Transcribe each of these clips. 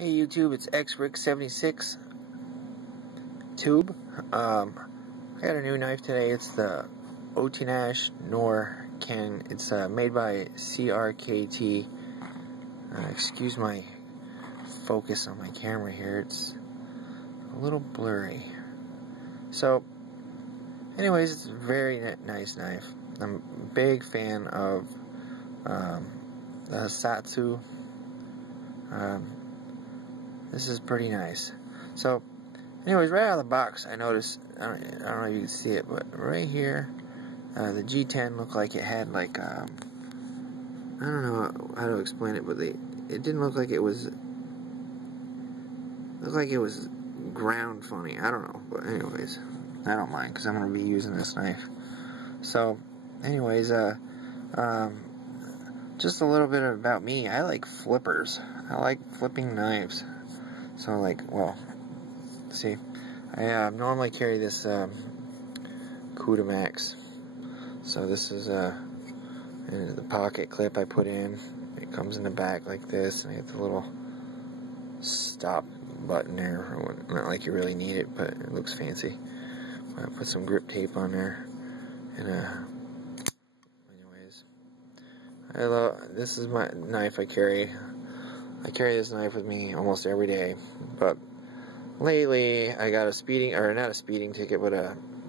Hey YouTube, it's XRick76 Tube. I got a new knife today. It's the Otanashi Noh Ken. It's made by CRKT. Excuse my focus on my camera here. It's a little blurry. So, anyways, it's a very nice knife. I'm a big fan of the Satsu. This is pretty nice. So, anyways, right out of the box, I noticed, I don't know if you can see it, but right here, the G10 looked like it had like, I don't know how to explain it, but it didn't look like it was, ground funny. I don't know, but anyways, I don't mind, because I'm going to be using this knife. So, anyways, just a little bit about me. I like flippers. I like flipping knives. So, like, well, see, I normally carry this Cuda Max. So this is the pocket clip I put in. It comes in the back like this, and I get the little stop button there. Not like you really need it, but it looks fancy. I put some grip tape on there, and anyways, this is my knife I carry. I carry this knife with me almost every day, but lately I got not a speeding ticket, but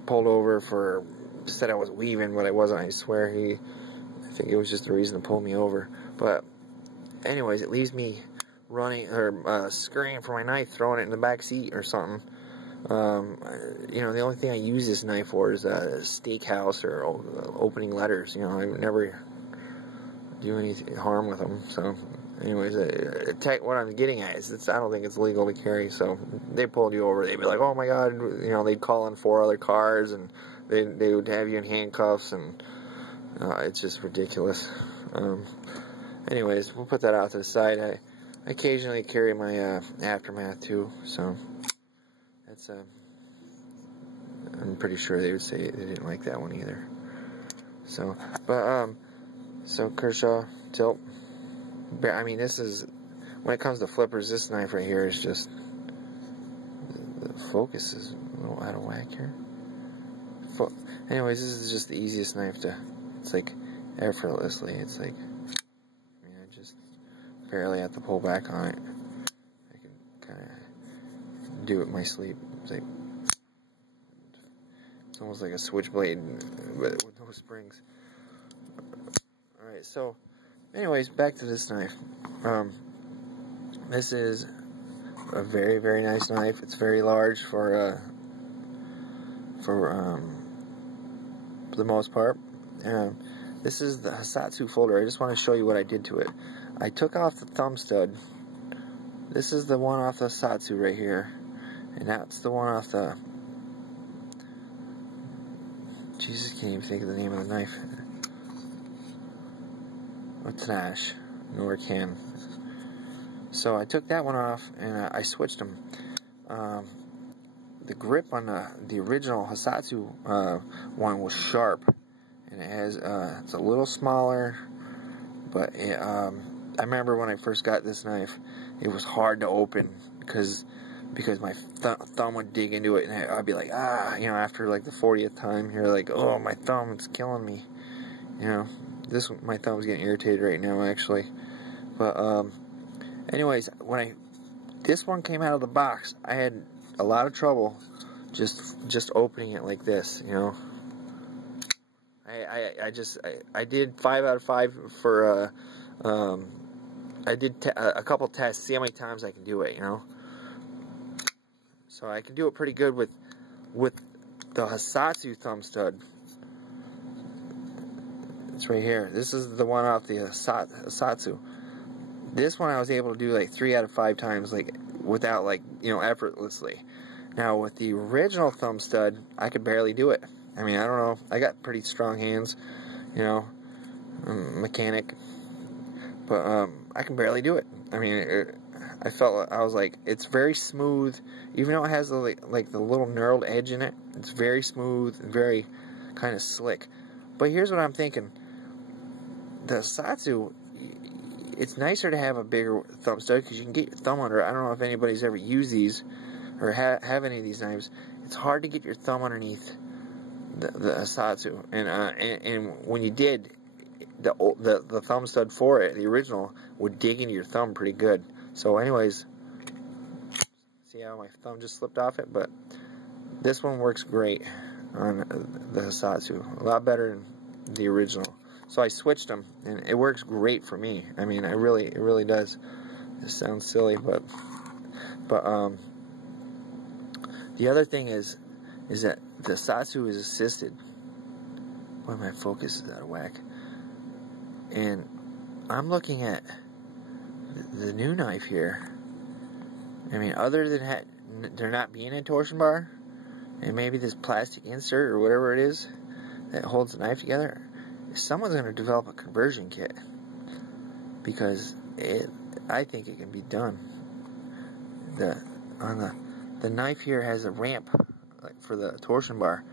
pulled over for, said I was weaving, but I wasn't, I swear. I think it was just a reason to pull me over. But anyways, it leaves me running, or scurrying for my knife, throwing it in the back seat or something. You know, the only thing I use this knife for is steakhouse or opening letters. You know, I never do any harm with them, so... Anyways, what I'm getting at is I don't think it's legal to carry, so they pulled you over, they'd be like, oh my god, you know, they'd call in 4 other cars, and they would have you in handcuffs, and it's just ridiculous. Anyways, we'll put that out to the side. I occasionally carry my Aftermath too, so that's, I'm pretty sure they would say they didn't like that one either. So, but, so Kershaw, tilt. I mean, this is, when it comes to flippers, this knife right here is just, the focus is a little out of whack here. Anyways, this is just the easiest knife to, it's like, effortlessly, it's like, I mean, I just barely have to pull back on it. I can kind of do it in my sleep. It's like, it's almost like a switchblade, but with no springs. Alright, so, anyways, back to this knife. This is a very, very nice knife. It's very large for the most part. This is the Satsu folder. I just want to show you what I did to it. I took off the thumb stud. This is the one off the Satsu right here, and that's the one off the... Jesus, can't even think of the name of the knife. Otanashi Noh Ken. So I took that one off and I switched them. The grip on the original Satsu one was sharp, and it has it's a little smaller, but I remember when I first got this knife, it was hard to open because my thumb would dig into it, and I'd be like, you know, after like the 40th time, you're like, oh, my thumb, it's killing me, you know. My thumb's getting irritated right now, actually. But, anyways, when this one came out of the box, I had a lot of trouble just opening it like this, you know. I did 5 out of 5 for, I did a couple tests, see how many times I can do it, you know. So I can do it pretty good with the Satsu thumb stud. It's right here. This is the one off the Satsu. This one I was able to do like 3 out of 5 times, like without, like, you know, effortlessly. Now with the original thumb stud, I could barely do it. I mean, I don't know. I got pretty strong hands, you know, mechanic, but I can barely do it. I mean, I was like, it's very smooth, even though it has the, like the little knurled edge in it. It's very smooth and very kind of slick. But here's what I'm thinking. The Satsu, it's nicer to have a bigger thumb stud because you can get your thumb under it. I don't know if anybody's ever used these or have any of these knives. It's hard to get your thumb underneath the Asatsu, and when you did, the thumb stud for it, the original, would dig into your thumb pretty good. So anyways, see how my thumb just slipped off it? But this one works great on the Asatsu, a lot better than the original. So I switched them, and it works great for me. I mean, it really does. It sounds silly, but the other thing is that the Asatsu is assisted. Boy, my focus is out of whack. And I'm looking at the new knife here. I mean, other than there not being a torsion bar, and maybe this plastic insert or whatever it is that holds the knife together, someone's going to develop a conversion kit, because I think it can be done. The knife here has a ramp for the torsion bar,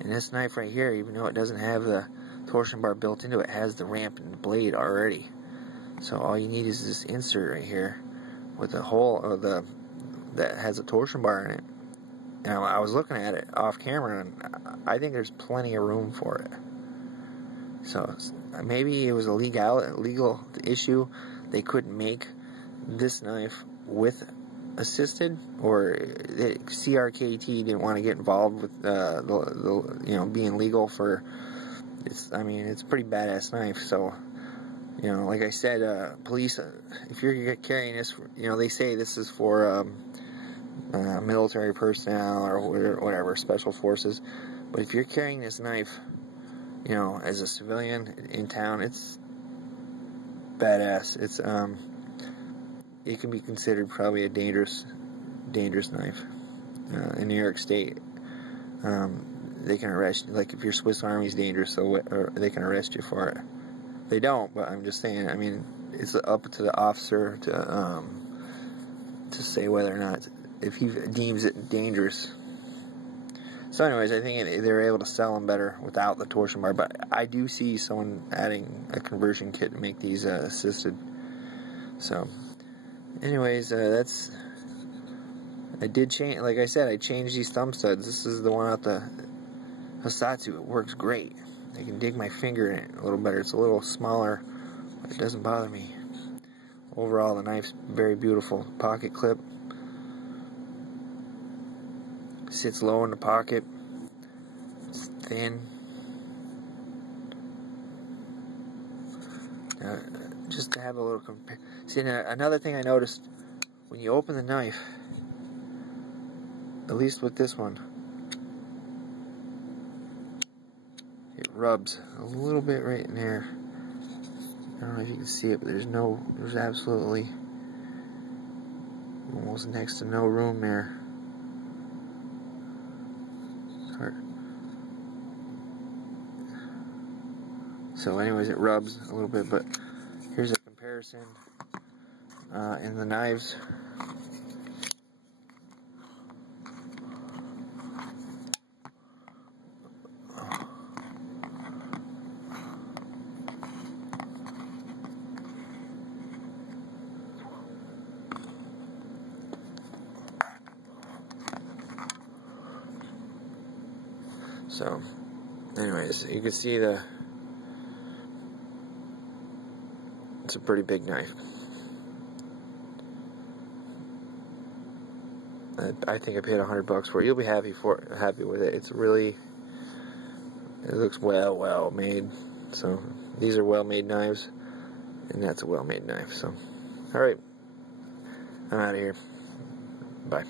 and this knife right here, even though it doesn't have the torsion bar built into it, has the ramp and the blade already. So all you need is this insert right here with a hole that has a torsion bar in it. And I was looking at it off camera, and I think there's plenty of room for it. So maybe it was a legal issue. They couldn't make this knife with assisted, or CRKT didn't want to get involved with being legal for. I mean, it's a pretty badass knife. So, like I said, police, if you're carrying this, they say this is for military personnel or whatever, special forces. But if you're carrying this knife, as a civilian in town, it's badass. It's it can be considered probably a dangerous knife in New York State. They can arrest you, like if your Swiss Army's dangerous, so they can arrest you for it. They don't, but I'm just saying. I mean, it's up to the officer to say whether or not, if he deems it dangerous. So anyways, I think they're able to sell them better without the torsion bar, but I do see someone adding a conversion kit to make these assisted. So anyways, I did change, like I said, I changed these thumb studs. This is the one out the Asatsu. It works great. I can dig my finger in it a little better. It's a little smaller, but it doesn't bother me. Overall, the knife's very beautiful. Pocket clip. Sits low in the pocket. It's thin. Just to have a little see, another thing I noticed, when you open the knife, at least with this one, it rubs a little bit right in there. I don't know if you can see it, but there's absolutely almost next to no room there. So anyways, it rubs a little bit, but here's a comparison in the knives. So anyways, you can see it's a pretty big knife. I think I paid $100 for it. You'll be happy with it. It looks well made. So these are well made knives, and that's a well made knife. So, all right, I'm out of here. Bye.